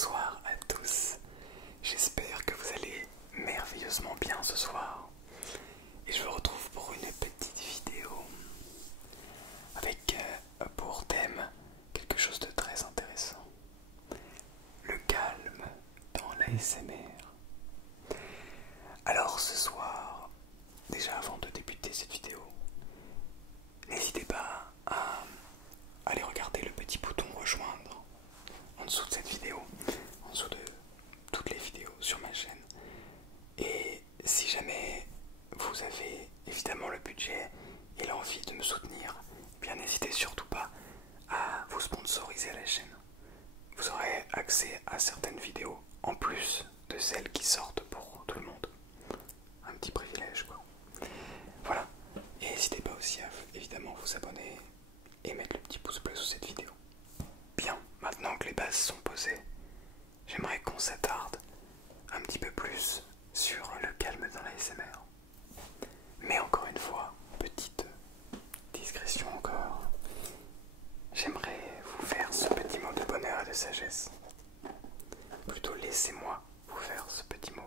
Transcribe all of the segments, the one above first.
Bonsoir à tous, j'espère que vous allez merveilleusement bien ce soir et je vous retrouve pour une petite vidéo avec pour thème quelque chose de très intéressant, le calme dans l'ASMR. Alors ce soir, déjà avant de débuter cette vidéo, n'hésitez pas à aller regarder le petit bouton rejoindre en dessous de cette vidéo, en dessous de toutes les vidéos sur ma chaîne. Et si jamais vous avez évidemment le budget et l'envie de me soutenir, eh bien n'hésitez surtout pas à vous sponsoriser la chaîne. Vous aurez accès à certaines vidéos en plus de celles qui sortent pour tout le monde. Un petit privilège quoi. Voilà. Et n'hésitez pas aussi à évidemment vous abonner et mettre le petit pouce bleu sous cette vidéo. Bien, maintenant que les bases sont posées, j'aimerais qu'on s'attarde un petit peu plus sur le calme dans l'ASMR. Mais encore une fois, petite discrétion encore, j'aimerais vous faire ce petit mot de bonheur et de sagesse. Plutôt laissez-moi vous faire ce petit mot.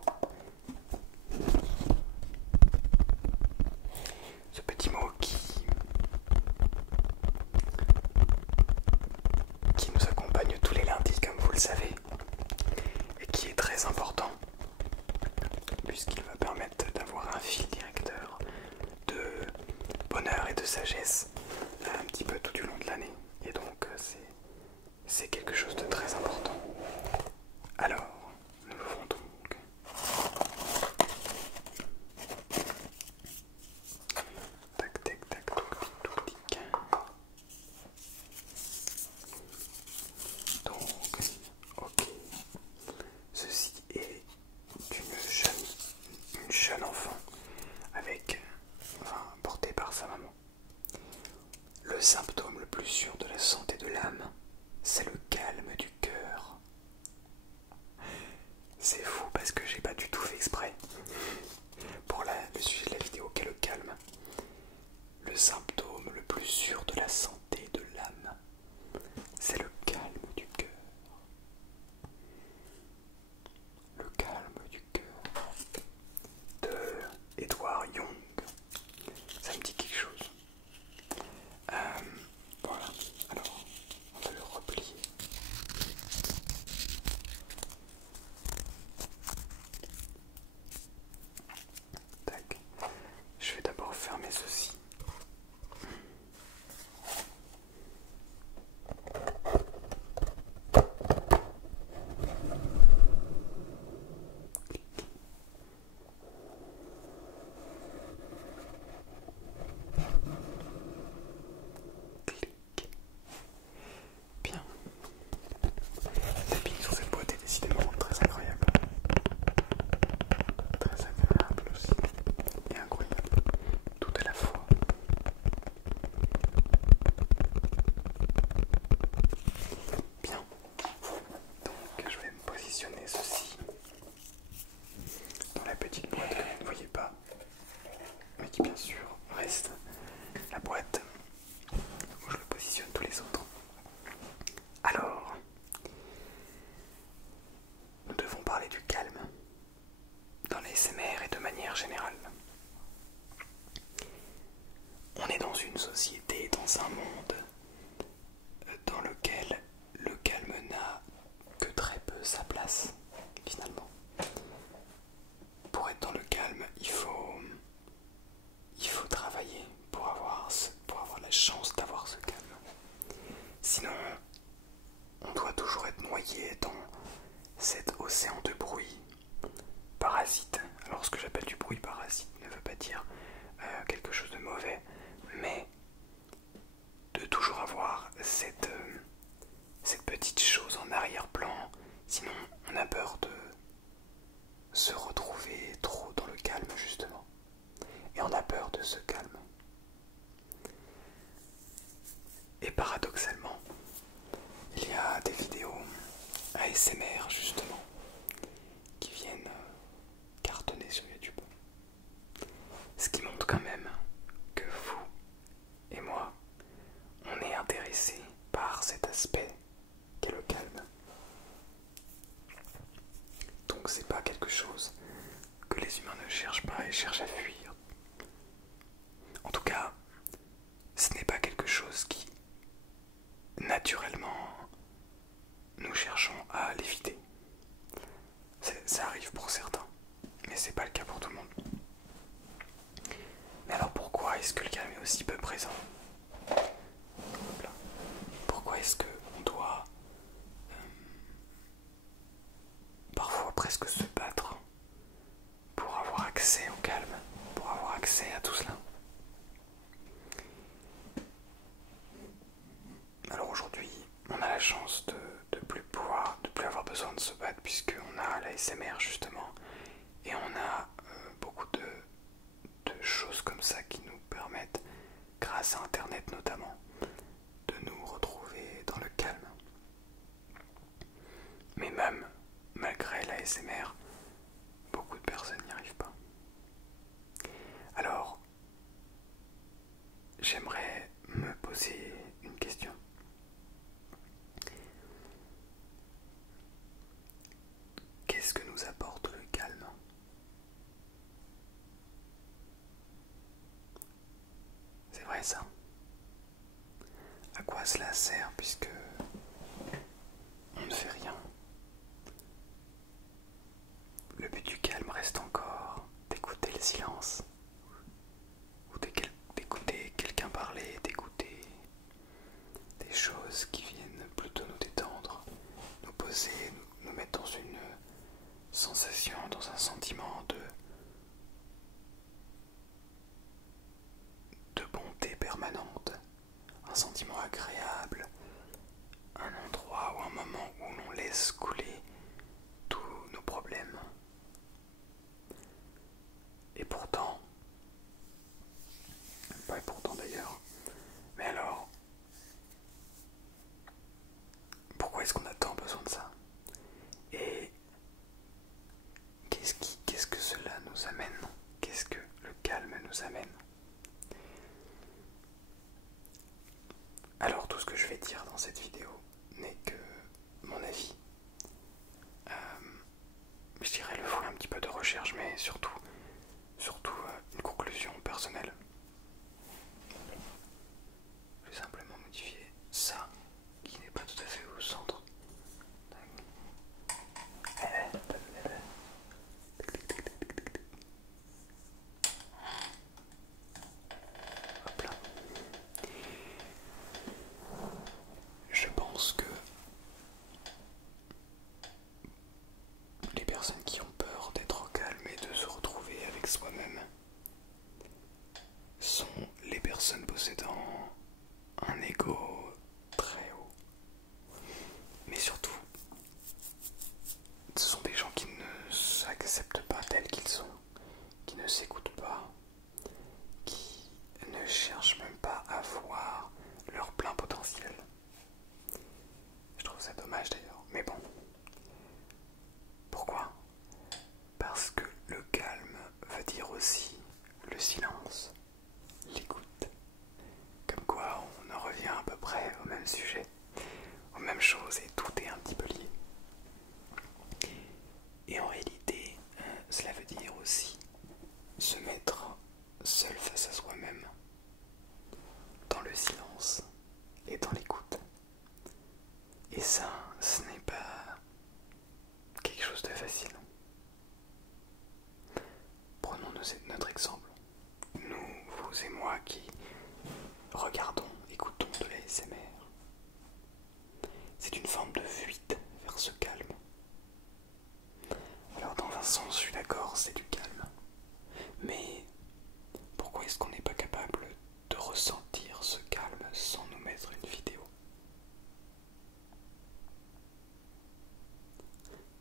Ce petit mot qui nous accompagne tous les lundis comme vous le savez et qui est très important puisqu'il va permettre d'avoir un fil directeur de bonheur et de sagesse un petit peu tout du long de l'année et donc c'est quelque chose de très important. Alors nous l'ouvrons donc. Tac tac tac toc tic tic. Donc ok, ceci est une jeune enfant portée par sa maman. Le symptôme le plus sûr de la santé de l'âme, c'est le calme du cœur. C'est fou parce que j'ai pas du tout fait exprès pour le sujet de la vidéo qu'est le calme. Le symptôme le plus sûr de la santé de l'âme, c'est le calme du cœur. Le calme du cœur de Edward Young. Ça me dit quelque chose. Voilà, alors on va le replier. Tac. Je vais d'abord fermer ceci. Bien. Tapping sur cette boîte est décidément très incroyable. Très agréable aussi. Et incroyable. Tout à la fois. Bien. Donc je vais me positionner ceci dans la petite boîte que vous ne voyez pas, mais qui bien sûr reste la boîte où je le positionne tous les autres. Alors, nous devons parler du calme dans l'ASMR et de manière générale. On est dans une société, dans un monde dans lequel le calme n'a que très peu sa place, finalement. Pour être dans le calme, il faut travailler pour avoir la chance d'avoir ce calme. Sinon, on doit toujours être noyé dans cet océan de bruit parasite. Alors ce que j'appelle du bruit parasite ne veut pas dire quelque chose de mauvais, mais de toujours avoir cette petite chose en arrière-plan, sinon on a peur de se retrouver trop dans le calme justement, et on a peur de ce calme. Et paradoxalement, il y a des vidéos ASMR justement qui viennent cartonner sur YouTube. Ce qui montre quand même que vous et moi, on est intéressés par cet aspect qu'est le calme. cherche à fuir. En tout cas, ce n'est pas quelque chose qui, naturellement, nous cherchons à l'éviter. Ça arrive pour certains, mais c'est pas le cas pour tout le monde. Mais alors pourquoi est-ce que le calme est aussi peu présent? Pourquoi est-ce qu'on doit parfois presque se battre pour avoir accès au calme, pour avoir accès à tout cela? Alors aujourd'hui, on a la chance de plus avoir besoin de se battre puisqu'on a la SMR justement et on a beaucoup de choses comme ça qui nous permettent, grâce à internet notamment, de nous retrouver dans le calme. Mais même malgré la SMR, beaucoup de personnes n'y arrivent pas. Alors, j'aimerais me poser une question. Qu'est-ce que nous apporte le calme? C'est vrai ça? À quoi cela sert puisque on ne fait rien? Le but du calme reste encore d'écouter le silence, ou d'écouter quelqu'un parler, d'écouter des choses qui viennent plutôt nous détendre, nous poser, nous mettre dans une sensation, dans un sentiment de bonté permanente, un sentiment agréable, un endroit ou un moment où l'on laisse couler tous nos problèmes. Et pourtant, pas et pourtant d'ailleurs, mais alors, pourquoi est-ce qu'on a tant besoin de ça? Et qu'est-ce que cela nous amène? Qu'est-ce que le calme nous amène? Alors tout ce que je vais dire dans cette vidéo n'est que mon avis. Je dirais le fruit un petit peu de recherche, mais surtout une conclusion personnelle. Je vais simplement modifier ça, qui n'est pas tout à fait au centre. Hop là. Je pense que les personnes qui ont peur d'être au calme et de se retrouver avec soi-même sont les personnes possédant un ego très haut. Mais surtout, ce sont des gens qui ne s'acceptent pas tels qu'ils sont, qui ne s'écoutent pas, qui ne cherchent même pas à voir leur plein potentiel. Je trouve ça dommage d'ailleurs, mais bon. Pourquoi? Parce que le calme veut dire aussi le silence, l'écoute. Comme quoi on en revient à peu près au même sujet, aux mêmes choses, et tout est un petit peu lié. Et en réalité, cela veut dire aussi se mettre seul face à soi-même, dans le silence et dans l'écoute. Et ça, ce n'est pas quelque chose de facile. Prenons notre exemple. Nous, vous et moi qui regardons, écoutons de la SMR. C'est une forme de fuite vers ce calme. Alors dans un sens, je suis d'accord, c'est du calme. Mais pourquoi est-ce qu'on n'est pas capable de ressentir ce calme sans nous mettre une vidéo?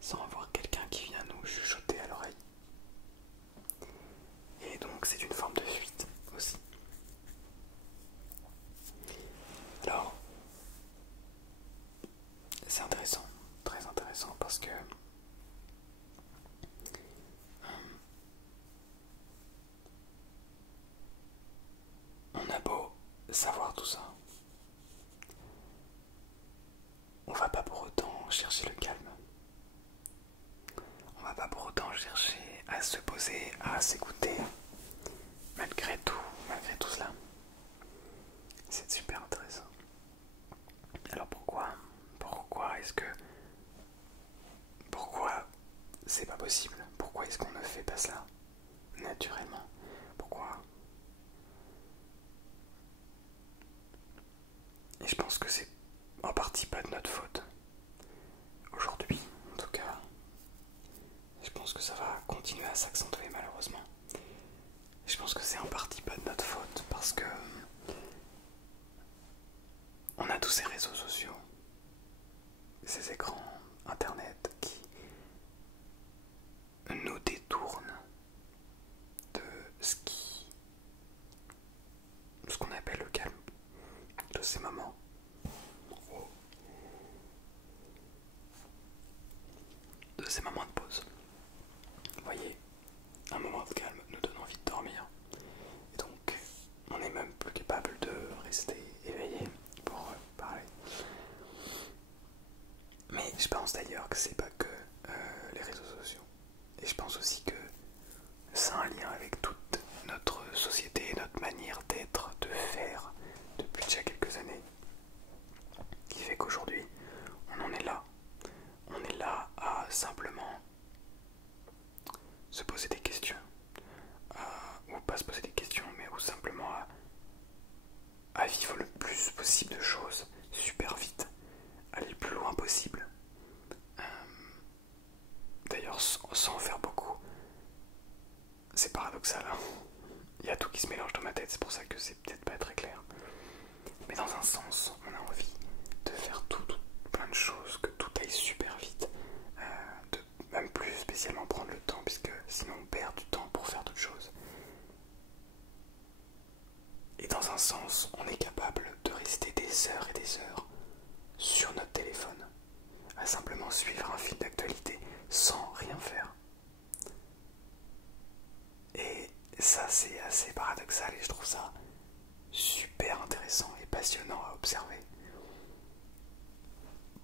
Sans avoir quelqu'un qui vient nous chuchoter à l'oreille. Et donc c'est une forme de fuite aussi. Alors, c'est intéressant, très intéressant, parce que on a beau savoir tout ça, on va pas pour autant chercher le calme. On va pas pour autant chercher à se poser disposé à s'écouter malgré tout cela. C'est super intéressant. Alors pourquoi est-ce que... Pourquoi c'est pas possible? Pourquoi est-ce qu'on ne fait pas cela naturellement? Pourquoi? Et je pense que c'est en partie pas de notre faute. Aujourd'hui, en tout cas, je pense que ça va continuer à s'accentuer malheureusement. Et je pense que c'est en partie pas de notre faute parce que on a tous ces réseaux sociaux, ces écrans, internet qui nous détournent de ce qu'on appelle le calme, de ces moments. De ces moments de pause. Vous voyez, un moment de calme nous donne envie de dormir. Et donc, on n'est même plus capable de rester éveillé pour parler. Mais je pense d'ailleurs que c'est pas que les réseaux sociaux. Et je pense aussi que c'est un lien avec toute notre société, notre manière d'être, de faire depuis déjà quelques années. Qui fait qu'aujourd'hui, on en est là. On est là à simplement se poser des questions. Ou pas se poser des questions, mais ou simplement à vivre le plus possible de choses super vite, aller le plus loin possible. D'ailleurs, sans en faire beaucoup. C'est paradoxal, hein. Il y a tout qui se mélange dans ma tête, c'est pour ça que c'est peut-être pas très clair. Mais dans un sens, on a envie de faire plein de choses, que tout aille super vite, de même plus spécialement prendre le temps, puisque sinon on perd du temps pour faire d'autres choses. Et dans un sens, on est capable de rester des heures et des heures sur notre téléphone, à simplement suivre un fil d'actualité sans rien faire. Et ça, c'est assez paradoxal et je trouve ça super intéressant et passionnant à observer.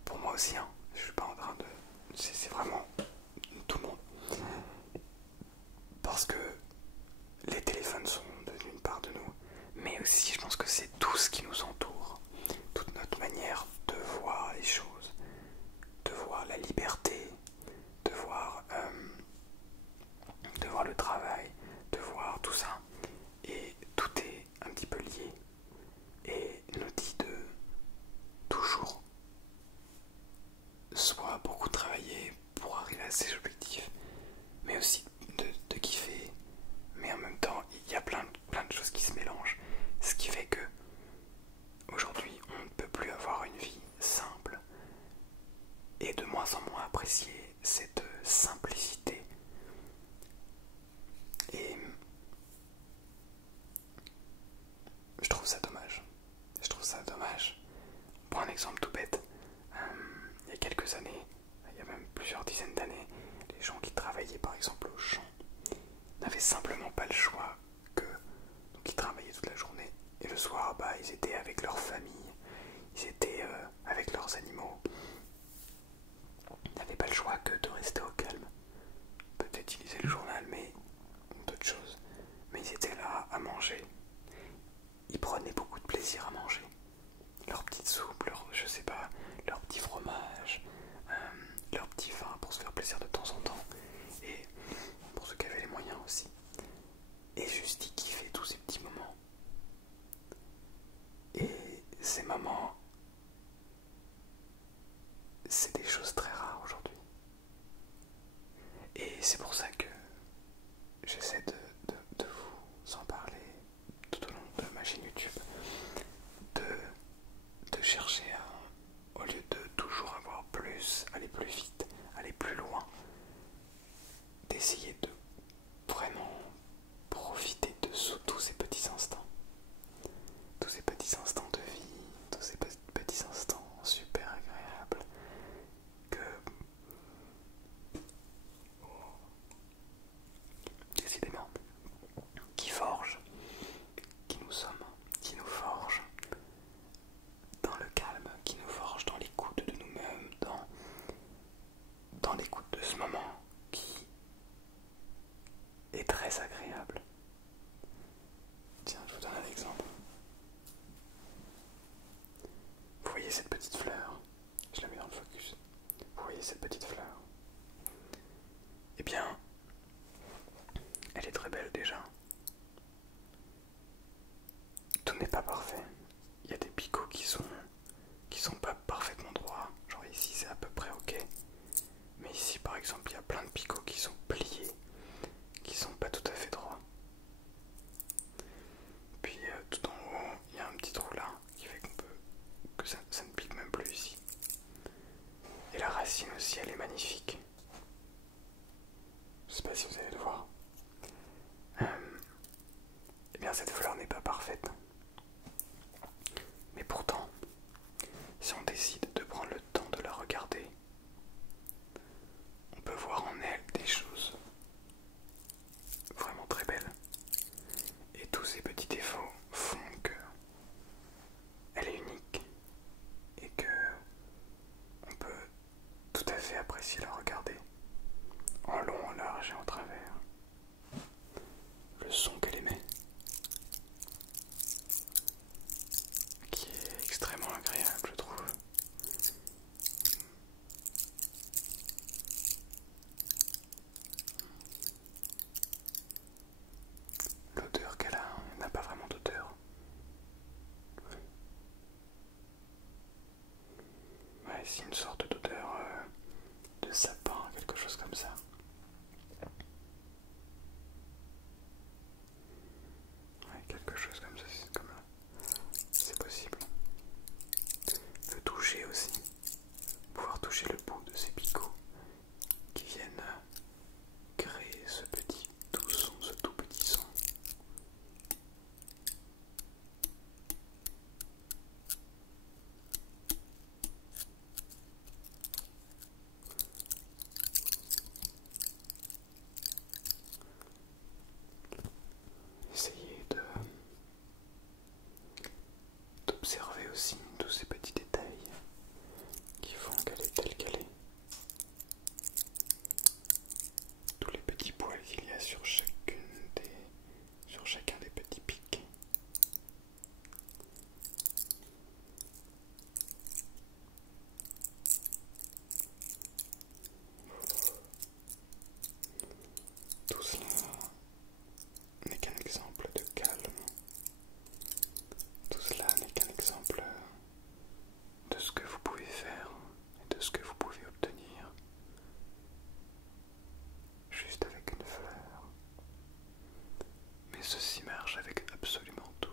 Pour moi aussi, hein, je suis pas en train de... C'est vraiment tout le monde. Parce que les téléphones sont devenus une part de nous, mais aussi je pense que c'est tout ce qui nous entoure, toute notre manière de voir les choses, de voir la liberté, de voir le travail, de voir tout ça. Et tout est un petit peu lié et nous dit de toujours soit beaucoup travailler pour arriver à ses objectifs, mais aussi de kiffer. Mais en même temps, il y a plein de choses qui se mélangent, ce qui fait que aujourd'hui, on ne peut plus avoir une vie simple et de moins en moins apprécier cette simplicité. Et je trouve ça dommage. Je trouve ça dommage. Pour un exemple tout bête, il y a quelques années, il y a même plusieurs dizaines d'années, les gens qui travaillaient par exemple au champ n'avaient simplement pas le choix que... Donc ils travaillaient toute la journée et le soir, bah, ils étaient avec leur famille, ils étaient avec leurs animaux. Ils n'avaient pas le choix que de rester au calme. Peut-être ils lisaient le journal, mais d'autres choses. Mais ils étaient là à manger. Ils prenaient beaucoup de plaisir à manger. Leur petite soupe, je sais pas, leur petit fromage, leur petit vin pour se faire plaisir de temps en temps. Et pour ceux qui avaient les moyens aussi. Et juste y kiffer tous ces petits moments. Et ces moments, c'est des choses très rares aujourd'hui. Et c'est pour ça que j'essaie de vous en parler tout au long de ma chaîne YouTube. De chercher à, au lieu de toujours avoir plus, aller plus vite, aller plus loin, d'essayer de vraiment profiter de tous ces petits instants. Tous ces petits instants de vie, tous ces petits instants super agréables que décidément qui forgent qui nous sommes, qui nous forgent dans le calme voyez cette petite fleur? Je la mets dans le focus. Vous voyez cette petite fleur? Eh bien, elle est très belle déjà. Tout n'est pas parfait. Il y a des picots qui sont pas parfaitement droits. Genre ici c'est à peu près ok. Mais ici par exemple il y a plein de picots qui sont pliés, qui sont pas tout à fait droits. Puis tout en haut il y a un petit trou là qui fait que ça ne pique même plus ici. Et la racine aussi elle est magnifique. Je sais pas si vous allez le voir. Eh bien cette fleur n'est pas parfaite. Mais pourtant, si on décide de prendre le temps de la regarder, on peut voir en elle des choses vraiment très belles. Et tous ces petits défauts font que elle est unique et que on peut tout à fait apprécier la regarder en long, en large et en travers. Le son qu'elle émet, qui est extrêmement agréable, je trouve. L'odeur qu'elle a, elle n'a pas vraiment d'odeur. Ouais, c'est une sorte d'odeur de sapin, quelque chose comme ça. Ouais, quelque chose comme ça, c'est possible. Le toucher aussi. Pouvoir toucher le bout de ces picots qui viennent créer ce petit doux son, ce tout petit son. Essayez d'observer aussi tous ces petits détails qui font qu'elle est telle qu'elle est. Tous les petits poils qu'il y a sur chacun des petits pics. Tout cela n'est qu'un exemple de calme. Tout cela n'est qu'un exemple de ce que vous pouvez faire et de ce que vous pouvez obtenir juste avec une fleur. Mais ceci marche avec absolument tout.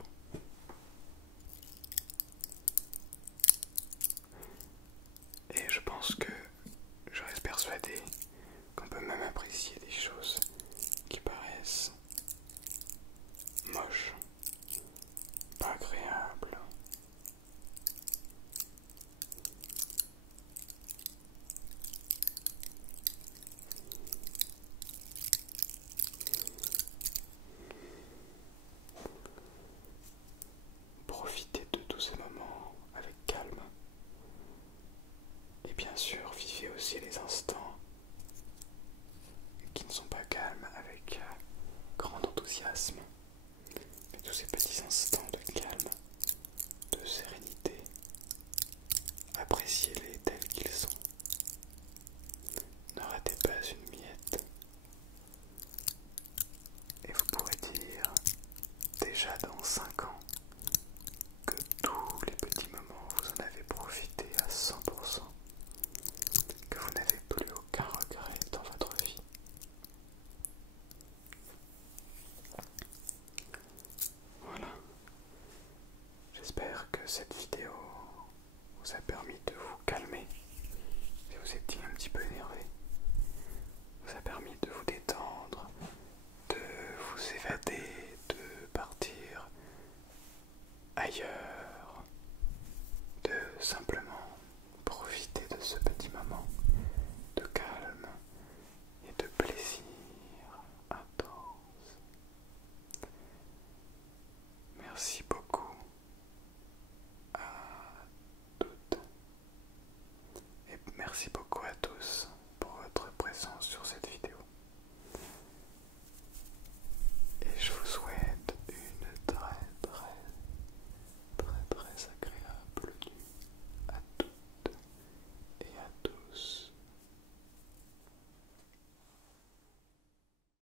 Et je pense que je reste persuadé qu'on peut même apprécier des choses qui paraissent moches, pas agréables. Profitez de tous ces moments avec calme. Et bien sûr, vivez aussi les instants qui ne sont pas calmes avec grand enthousiasme. Mais tous ces petits instants de calme, de sérénité, appréciez-les tels qu'ils sont. Ne ratez pas une miette. Et vous pourrez dire, déjà dans 5 ans, que tous les petits moments, vous en avez profité à 100%, que vous n'avez plus aucun regret dans votre vie. Voilà. J'espère que cette vidéo vous a permis de vous calmer si vous étiez un petit peu énervé, vous a permis de vous détendre, de vous évader, de partir ailleurs, de simplement